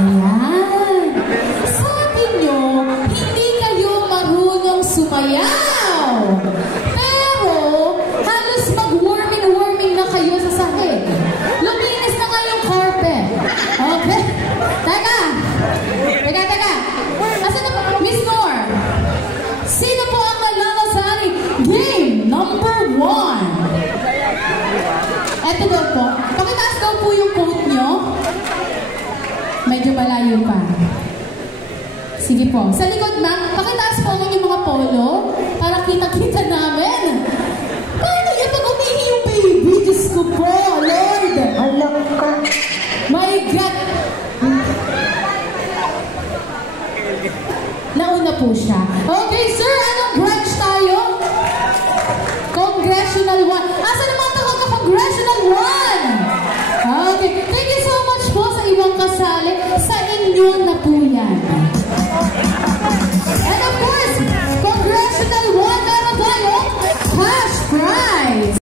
Ayan. Sabi nyo, hindi kayo marunong sumayaw. Pero, halos mag-warming na kayo sa sahig. Luminis na nga yung carpet. Okay? Teka. Asan na po? Miss Nor, sino po ang manalo sa ating game number 1? Eto daw po. Pakitaas daw po yung coat nyo. Medyo malayo pa. Sige po. Sa likod na, pakitaas po ang inyong mga